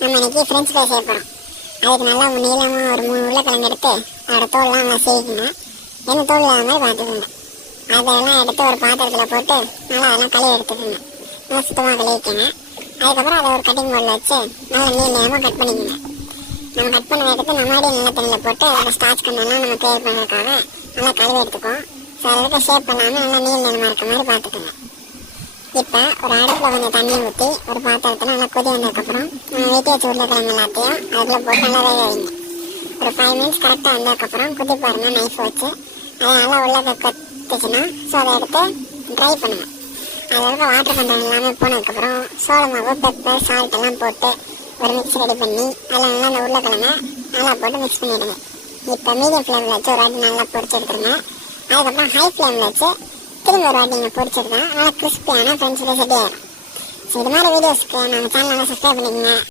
நம்ம இன்னைக்கு French fry செய்ய போகிறோம். அதுக்கு நல்லா நீளமாக ஒரு 3 உருளைக்கிழங்கு எடுத்து அதோட தோல்லாம் நல்லா செய்யுங்க. எந்த தோல் இல்லாத மாதிரி பார்த்துக்குங்க. அதெல்லாம் எடுத்து ஒரு பாத்திரத்தில் போட்டு நல்லா அதெல்லாம் கழுவி எடுத்துக்கோங்க. நல்லா சுத்தமாக கழுவிக்கங்க. அதுக்கப்புறம் அதை ஒரு கட்டிங் போர்டில் வச்சு நல்லா நீளமாக கட் பண்ணிக்கோங்க. நம்ம கட் பண்ண எடுத்து நம்மளே நல்ல தண்ணியில் போட்டு அதை ஸ்டார்ச் கண்ணெல்லாம் நம்ம க்ளியர் பண்ணுறதுக்காக நல்லா கழுவி எடுத்துக்கோம். ஸோ அதை இருக்க ஷேப் பண்ணாமல் நல்லா நீளமாக இருக்க மாதிரி பார்த்துக்கோங்க. இப்போ ஒரு அடுப்பில் கொஞ்சம் தண்ணி ஊற்றி ஒரு பாத்திரத்தில் நல்லா கொதி வந்ததுக்கப்புறம் நம்ம வீட்டை வச்சு உருளைக்கிழங்கு எல்லாத்தையும் அதில் போட்டு நல்லா வேக வைங்க. ஒரு 5 மினிட்ஸ் கரெக்டாக வந்ததுக்கப்புறம் குத்தி பாருங்கள் நைஃப் வச்சு அதை நல்லா உள்ள கொத்துச்சுன்னா ஸோ அதை எடுத்து ட்ரை பண்ணுங்க. அதில் இருக்க வாட்டர் கண்டென்ட் எல்லாமே போனதுக்கப்புறம் சோள மாவு, பெப்பர், சால்ட் எல்லாம் போட்டு ஒரு மிக்ஸ் ரெடி பண்ணி அதில் நல்லா அந்த உருளைக்கிழங்க நல்லா போட்டு மிக்ஸ் பண்ணிவிடுங்க. இப்போ மீடியம் ஃப்ளேமில் வச்சு ஒரு வாட்டி நல்லா பொரிச்சு எடுத்துருங்க. அதுக்கப்புறம் ஹை ஃப்ளேமில் வச்சு திரும்ப ஒரு வாட்டி நீங்கள் பொரிச்சிருக்கேன். நல்லா கிறிஸ்பியான ஃப்ரெஞ்ச் ஃப்ரைஸ் ரெடி ஆகிடும். ஸோ இது மாதிரி வீடியோஸ்க்கு நம்ம சேனலை சப்ஸ்கிரைப் பண்ணிக்கோங்க.